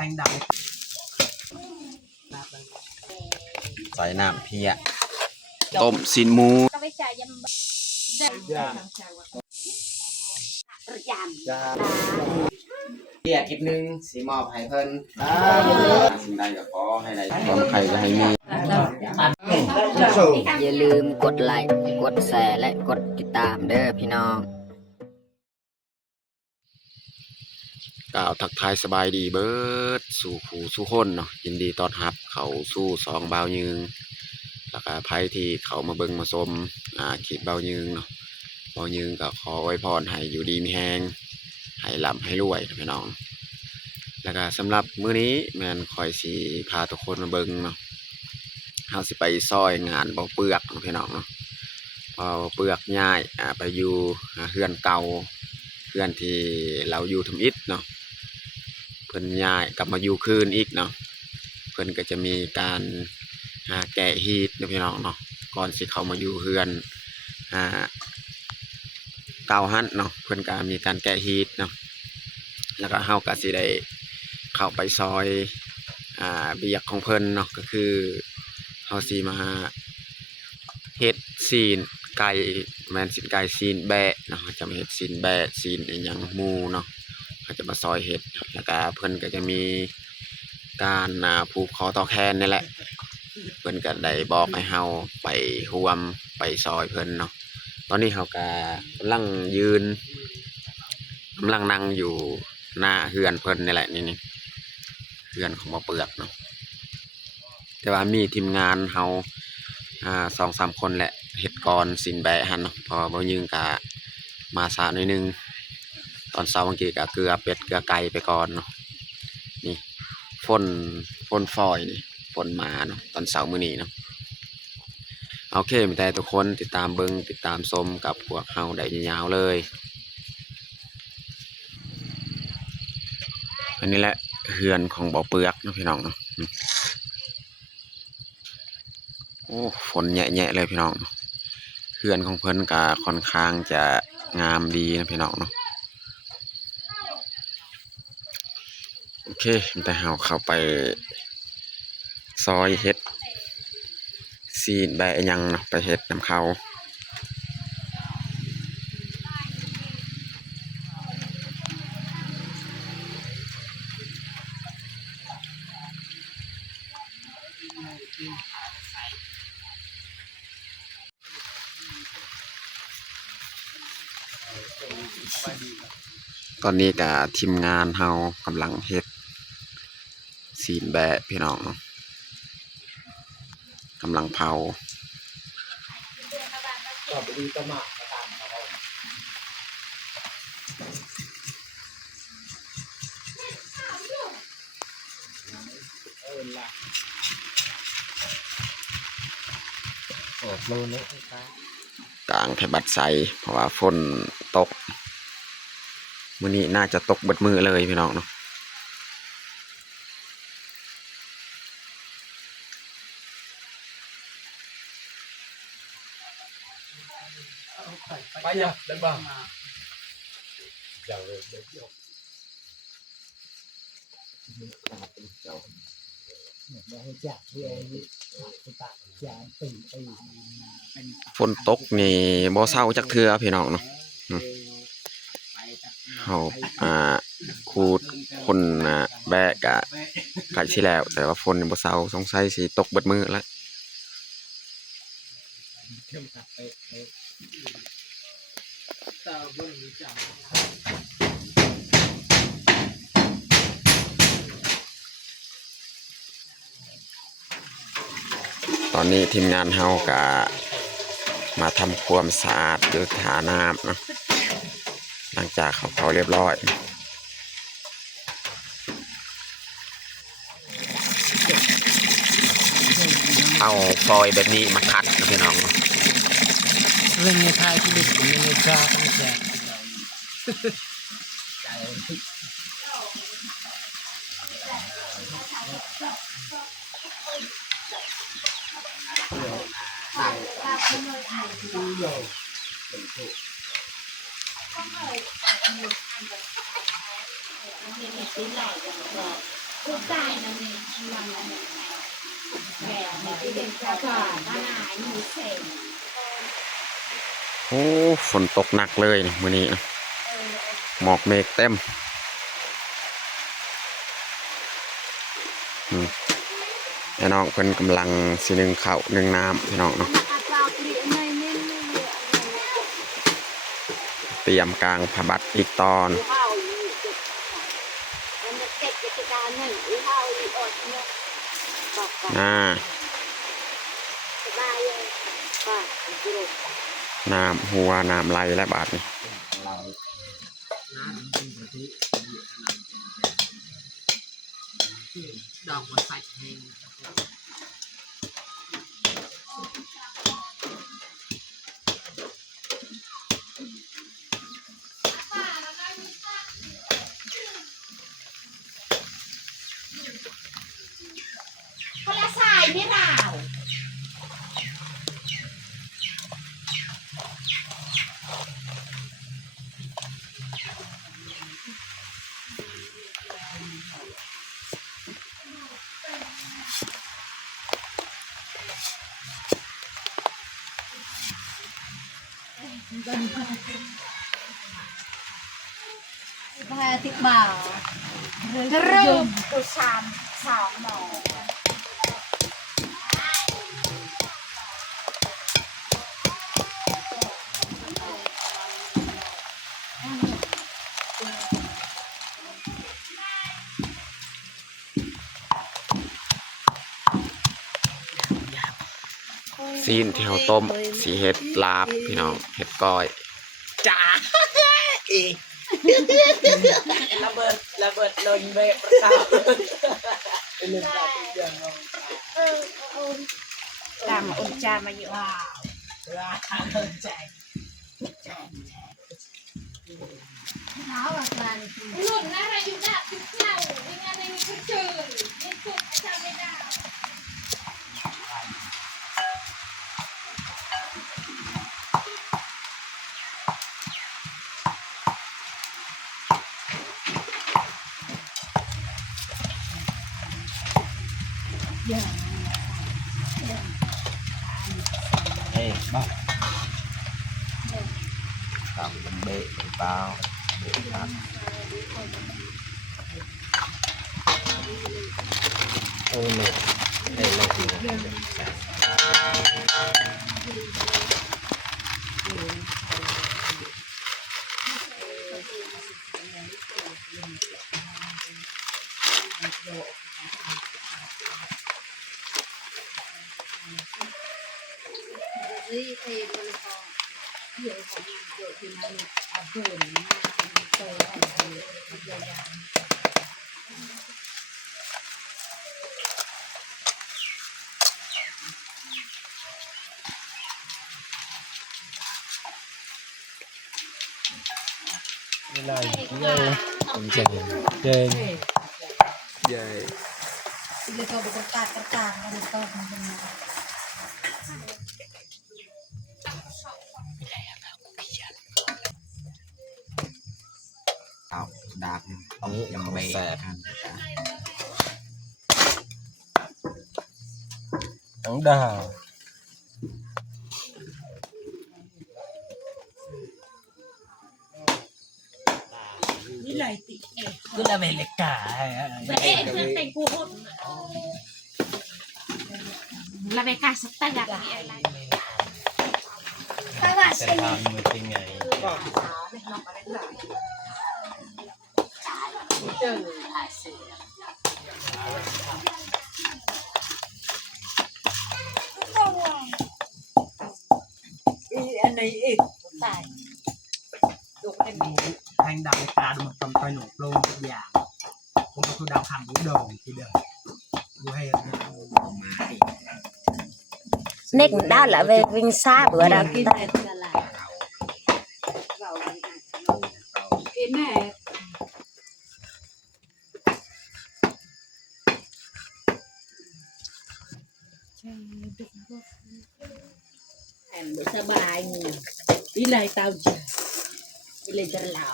แทงดังใส่น้ำเพียต้มซีนหมูเพียคลิปนึงสีมอบให้เพิ่นสิ่งใดก็ขอให้ได้ความใครก็ให้มีอย่าลืมกดไลค์กดแชร์และกดติดตามเด้อพี่น้องกล่าวทักทายสบายดีเบิดสู่ผู้สู่คนเนาะยินดีต้อนรับเขาสู่สองบ่าวยืงแล้วก็ไผที่เขามาเบิ่งมาชมคลิปบ่าวยืงเนาะบ่าวยืงก็ขออวยพรให้อยู่ดีมีแฮงให้ร่ำให้รวยพี่น้องแล้วก็สำหรับมื้อนี้แม่นคอยสิพาทุกคนมาเบิ่งเนาะเฮาสิไปซอยงานบ่เปลือกพี่น้องเนาะบ่เปลือกย้ายไปอยู่เฮือนเก่าเฮือนที่เราอยู่ทำอิฐเนาะเพิ่นย้ายกลับมาอยู่คืนอีกเนาะเพิ่นก็จะมีการแกะฮีทนะพี่น้องเนาะก่อนสิเข้ามาอยู่เฮือนเก่าหันเนาะเพิ่นก็มีการแกะฮีทเนาะแล้วก็เฮาก็สิได้เข้าไปซอยเบียกของเพิ่นเนาะก็คือเฮาสิมาเฮ็ดซีนไก่แม่นซีนไก่ซีนแบะเนาะจะมาเฮ็ดซีนแบะซีนอีหยังหมูเนาะเขาจะมาซอยเฮ็ดแล้วก็เพิ่นก็จะมีการผูกคอต่อแขนนี่แหละเพิ่นก็ได้บอกให้เฮาไปร่วมไปซอยเพิ่นเนาะตอนนี้เฮาก็กำลังยืนกำลังนั่งอยู่หน้าเฮือนเพิ่นนี่แหละนี่เฮือนของบ่เปลือกเนาะแต่ว่ามีทีมงานเฮา2-3 คนแหละเฮ็ดก่อนสินแบะหั่นเนาะพอบ่ยืงก็มาช้าหน่อยนึงตอนเช้าเมื่อกี้ก็เกลือเป็ดเกลือไก่ไปก่อนเนาะนี่ฝนฟอยนี่ฝนมาเนาะตอนเช้ามื้อนี้เนาะโอเคมีแต่ทุกคนติดตามเบิ่งติดตามชมกับพวกเฮาได้ยาวๆเลยอันนี้แหละเฮือนของบ่อเปลือกนะพี่น้องเนาะโอ้ฝนแยะๆเลยพี่น้องเฮือนของเพิ่นก็ค่อนข้างจะงามดีนะพี่น้องเนาะโอเคแต่เฮาเข้าไปซอยเฮ็ดซีนแบะยังเนาะไปเฮ็ดน้ำเขาตอนนี้กับทีมงานเฮากำลังเฮ็ดซีนแบะพี่น้องกำลังเผากลางไทบัดไซเพราะว่าฝนตกมื้อนี้น่าจะตกเบิดมือเลยพี่น้องเนาะไปอย่าได้บ้างอย่าเลยเดี๋ยวฝนตกนี่บ่เศร้าจักเทื่อพี่น้องเนาะเฮาขูดคนแบะกะไก่สิแล้วแต่ว่าฝนนี่บ่เศร้าสงสัยสิตกเบิดมือแล้วตอนนี้ทีมงานเฮากะมาทำความสะอาดหรือทาน้ำเนาะหลังจากเขาเรียบร้อยเอาฟอยแบบนี้มาคัดนะพี่น้องเรื่องในไทยที่ดิบผมไม่ทราบตั้งแต่ กูตายนะนี่มันแก่เนี่ยที่เด็กจะก่อนหน้าหนูเสร็จ โอ้ฝนตกหนักเลยนะมื้อนี้นะหมอกเมฆเต็มไอ้น้องเพิ่นกำลังสินึ่งข้าวนึ่งน้ำพี่น้องเนาะเตรียมกลางผบัดอีกตอนน้ำหัวน้ำไหลและบาดนี่ ดอกมันใส่เอง คนละสายไม่เราพาติบ่าวเริ่มตัวชามสองหมอซีนที่เฮาต้มสีเห็ดลาบพี่น้องเห็ดก้อย จ้าเอระเบิดลนเบะประกาศเล่นแบบเดียวน้องตามอุจจามาอยู่ว่า ราคาเลินใจ หลุดอะไรอยู่หน้าทุกเจ้าไม่งั้นในนี้ก็เจอไม่สุดจำไม่ได้เฮ้ยบ้าทำมันเบะเปล่าเบะครับโอ้โหเฮ้ยเราดูไม่ได้เยอะผมเจ๋งเจ๋ง ใหญ่ เลยตัวเป็นกระๆมันก็มัน เอาดาบต้องยังเบะกัน น้องดาว นี่ไรติเอ๊ะ คือละเมริกา เอ๊ะคือแต่งกูหุ่นละเมกาสตาร์อะไรถ้าว่า แต่ เช่น ทางมันเป็นไง อันไหนอีกตายดูให้มี แทงดาวตาดูมันตำไปหนูโปร่งทุกอย่างผมก็คือดาวคำดูโด่งทีเดียวดูให้ Nick đã là về Vinh Sa bữa đó กินแต่เท่าไหร่กินแม่แอนสบายนี่ไรเตาจ้ะนี่เลยจะเหลา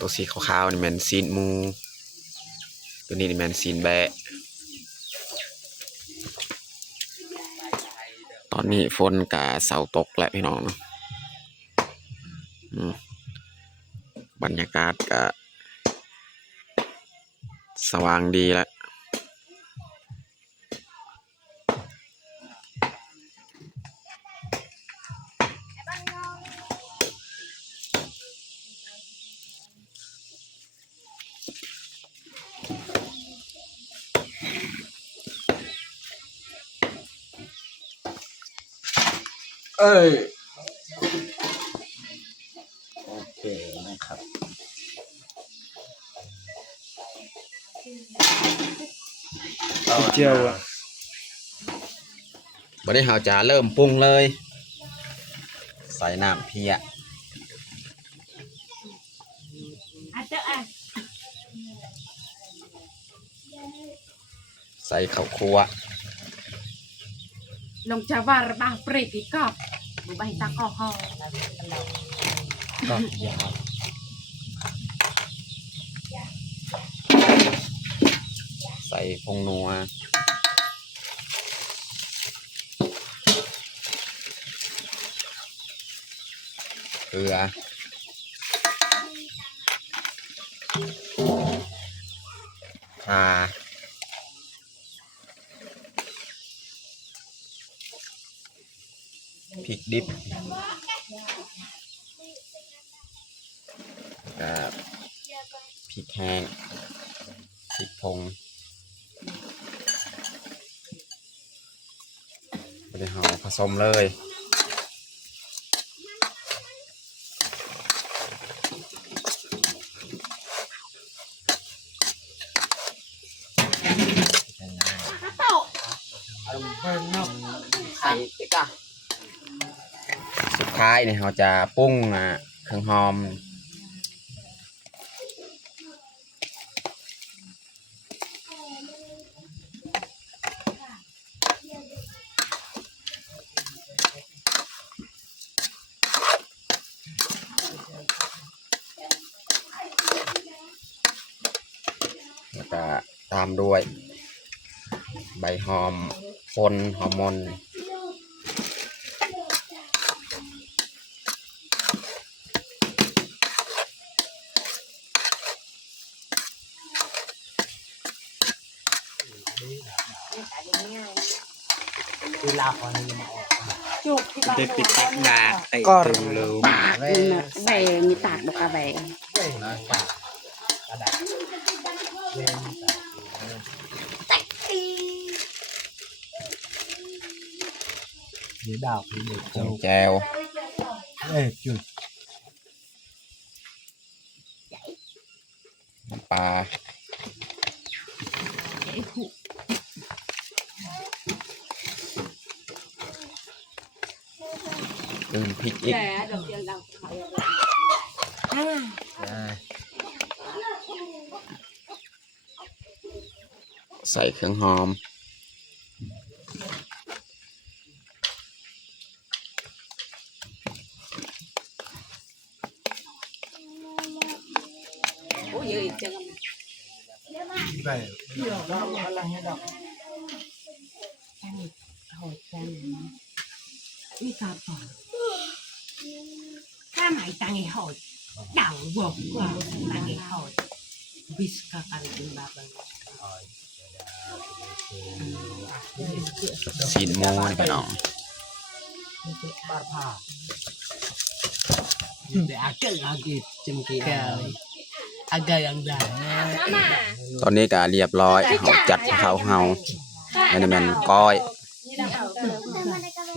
ตัวสีขาวๆนี่แม่นซีนหมูตัวนี้นี่แม่นซีนแบะตอนนี้ฝนกะเสาตกแล้วพี่น้องเนาะบรรยากาศกะสว่างดีแล้วโอเคนะครับเจียวอ่ะวันนี้เราจะเริ่มปรุงเลย ใส่น้ำเพีย ใส่ข้าวคั่ว ลงจะว่าระบางเปรตอีกก็บุบายตาคอหอ ก็ยาว ใส่ผงนัวเกลือข่าพริกดิบกับพริกแห้งพริกผงไปเดี๋ยวเราผสมเลยสุดท้ายเนี่ยเราจะปรุงเครื่องหอมแล้วก็ตามด้วยใบหอมฟนหอมมนคือลาพอนี่มาออก จุกที่บ้าน เด็กปิดตักดาไอ้ตึงเลย ปากนี่นะแหวมีตากดอกกระแหว กระดาษเว้นหรือดาวหรือเด็ก ผงแจว จุด น้ำปลาลืมพริกอีกใส่เครื่องหอมไป วิชาต่อข้าหมายตังไอ้หอยเดาบอกว่าตังไอ้หอยวิสกากันเป็นบาบัน ซีนหมูนี่พี่น้อง บาดผ้าเดี๋ยวอาเกอร์อากิจมกี้อาเกอร์ยังได้ ตอนนี้ก็เรียบร้อยเขาจัดข้าวเฮาอันนี้มันก้อย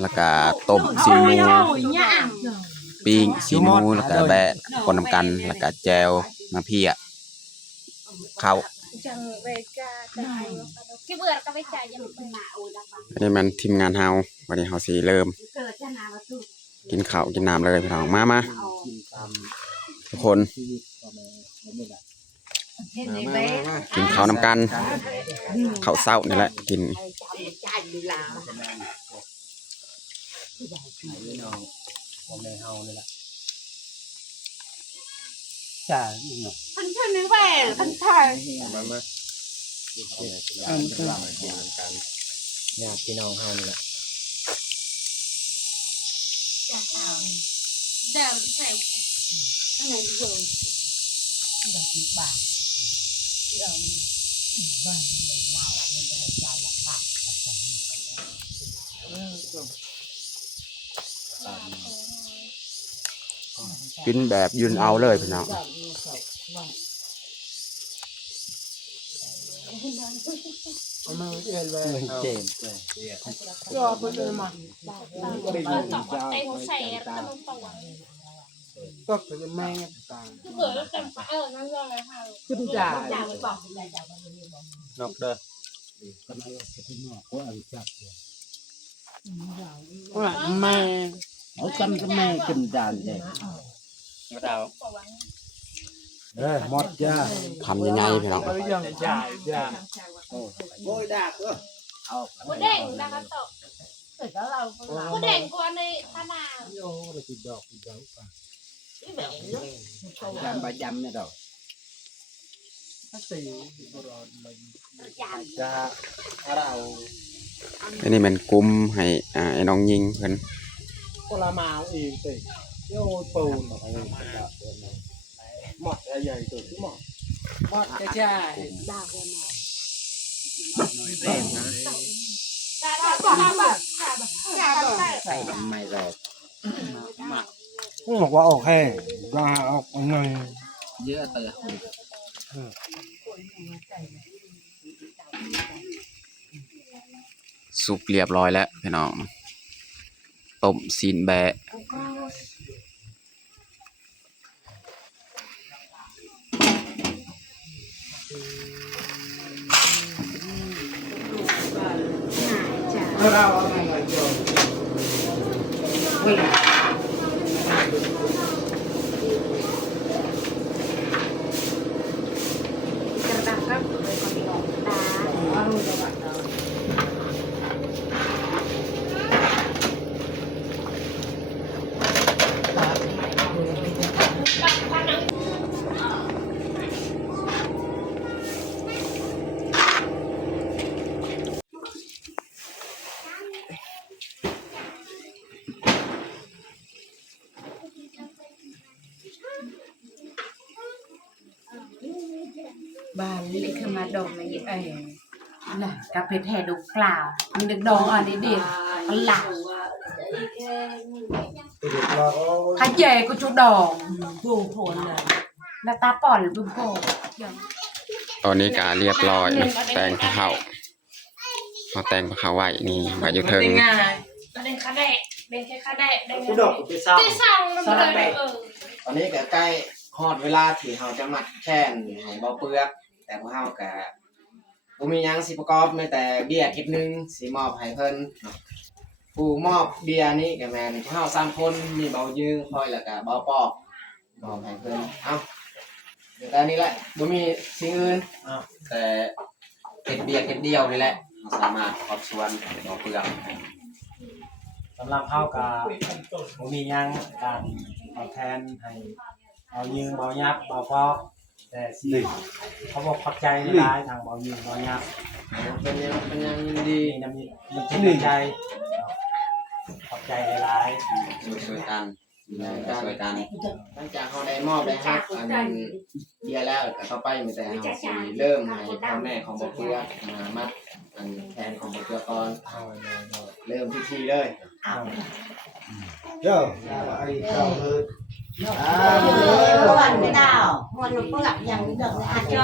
แล้วก็ต้มซีนหมูปิ้งซีนหมูแล้วก็แบะคนนำกันแล้วก็แจวมาเพียข้าว Jangan beca, kibar ka beca yang pernah udah bang. อันนี้มันทีมงานเฮาวันนี้เฮาสิเริ่ม Kerja nama tu. กินข้าวกินน้ำเลยพี่น้องมาทุกคน Ini be. กินข้าวนำกันข้าวเศร้านี่แหละกิน พ ผมในเฮานี่แหละจ้าอีเนาะ ท่านท่านนึกไปท่านท่าน มาญาติพี่น้องเฮานี่แหละ เดิมใส่ข้างในดูดอกบาทเราบ้านในเราไม่ได้ใจละบาท กินแบบยืนเอาเลยพี่น้อง เอามาเอื้อนเลยเจมส์ยอดไปเลยมาก็คือแม่ต่าง คือเกิดแล้วกันนั่นเรื่องอะไรค่ะ ขึ้นจ่า จ่าบอก นกเด้อ ว่าแม่เอาจำกับแม่ขึ้นด่านเลย มาดาว หมดจ้า ทำยังไงพี่น้อง เอาอย่างจ่าจ้า โอ้ยดากเด้อ กูเด้งนะคะตกกูเด้งกว่าในธนา โย่เราติดดอกติดดอกกัน ที่แบบนี้ จำใบจำเนี่ยดอกถ้าตีบรอดมันจะเรา อันนี้มันกุมให้ไอ้น้องยิงเพิ่น ก็ละมาเองตีโย่ปูนหมดใหญ่ตัวที่หมดหมดใช่ ใส่ไม่รอบ บอกว่าออกแห้งว่าออกเงิน เยอะเตอ สุกเรียบร้อยแล้วพี่น้องต้มซีนแบะบ้านนี่คือมาดองในน่ะกับเพชรแห่ดงเปล่ามันดึกดองอันนี้ดิมันหลักขยายกูจุดองบุ้งโผล่เลยแล้วตาป่อนบุ้งโผล่ ตอนนี้ก็เรียบร้อยเนาะแต่งข้าวเอาแต่งข้าวไว้นี่ไว้อยู่เทิง เด้งคาแดะเด้งแค่คาแดะเด้ง ผู้ดอกไปเศร้า ที่สั่งมันเลย ตอนนี้ก็ใกล้ฮอดเวลาที่เราจะมัดแช่นให้บ่เปลือกแต่พวกเราก็บ่มีหยังสิประกอบมีแต่เบียร์ทิพนึงสิมอบให้เพิ่นเนาะผู้มอบเบียร์นี้ก็แม่นพวกเรา3คนมีเบายืงคอยแล้วก็เบาปอกมอบให้เพิ่นเอ้าเดี๋ยวแต่นี้แหละบ่มีสิ่งอื่นแต่เก็บเบียร์เก็บเดียวนี่แหละเราสามารถขอบส่วนบ่เปลือก สำหรับข้าวกับผมมียังการตอบแทนให้เอายิงเบายับเบาพอกแต่สิเขาบอกขอบใจในร้ายทางเบายิงเบายับ เป็นยังดี มีน้ำมีน้ำใจขอบใจในร้าย ช่วยกันช่วยกัน หลังจากเขาได้มอบได้ฮักอันเบียร์แล้วก็ต่อไปมีแต่เขาสิเริ่มให้พ่อแม่ของบ่เปลือกมามัดอันแทนของบ่เปลือกก่อนเริ่มพิธีเลย เจ้าไอ้เจ้าเลย วันไม่ดาววันเพื่ออย่างเดิมอาโจ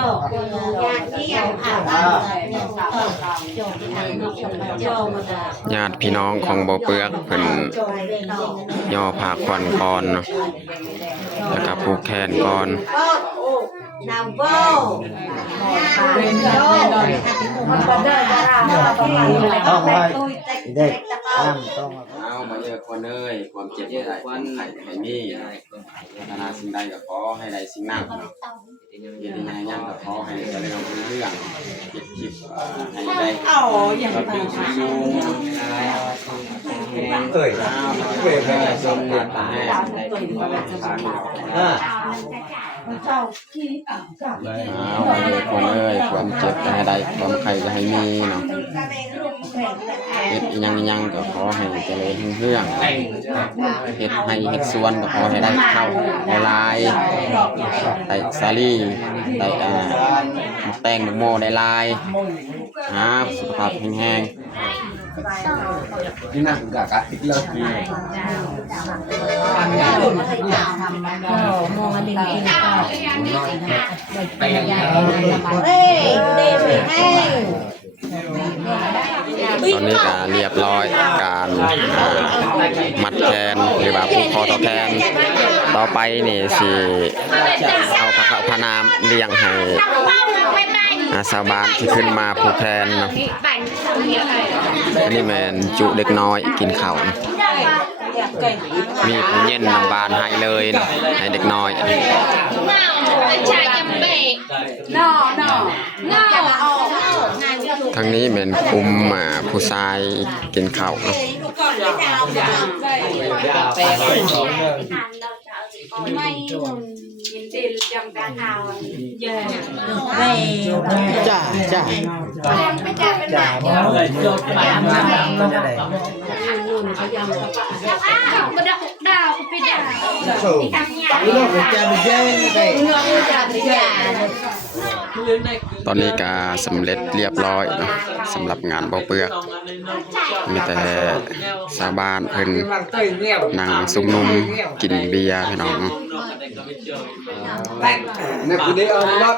ยาที่ยังผ่านบ้านยังต่อโจที่ทำนกชมโจมาดา ญาติพี่น้องของบ่เปลือกเพิ่น โจเป็นต่ย่อผ้าควันก่อนเนาะแล้วก็ผูกแขนก่อน นาวโบเป็นโจมันก็ได้เราที่ตุ้ยเด็กตะก้อ เอามาเยอะ ควรเอ้ยความเจ็บได้ความไข้ให้มีพัฒนาสิ่งใดก็ขอให้ได้สิ่งนั้นเนาะเฮ็ดยังยังก็ขอให้เจริญรุ่งเรืองเก็บคลิปให้ได้ก็เป็นสูงเอ้ยให้สมเด็จพระแม่คนเอ้ยความเจ็บก็ให้ได้ความไข้ก็ให้มีเนาะเฮ็ดยังก็ขอให้เจริญรุ่งเรืองเฮ็ดให้เฮ็ดสวนก็ขอให้ได้เข้าหลายๆได้สาลีได้แตงโมได้หลายสุขภาพแข็งแรงนี่น่าถึงกับอีกเลิกนี่ตอนนี้ก็เรียบร้อยการมัดแขนหรือว่าผูกคอต่อแขนต่อไปนี่สิเอาพระเขาพระนามเลี้ยงให้ชาวบ้านที่ขึ้นมาผูกแขนเนาะอันนี้แม่นจุเด็กน้อยกินข้าวนะมีผู้เย็นนำบานให้เลยนะให้เด็กน้อยทางนี้เป็นคุมผู้ชายกินข้าวนะจ้าตอนนี้ก็สำเร็จเรียบร้อยนะสำหรับงานบ่อเปลือกมีแต่ชาวบ้านเพิ่นนั่งซุ่มนุมกินเบียร์พี่น้องเนี่ยคุณได้เอารับ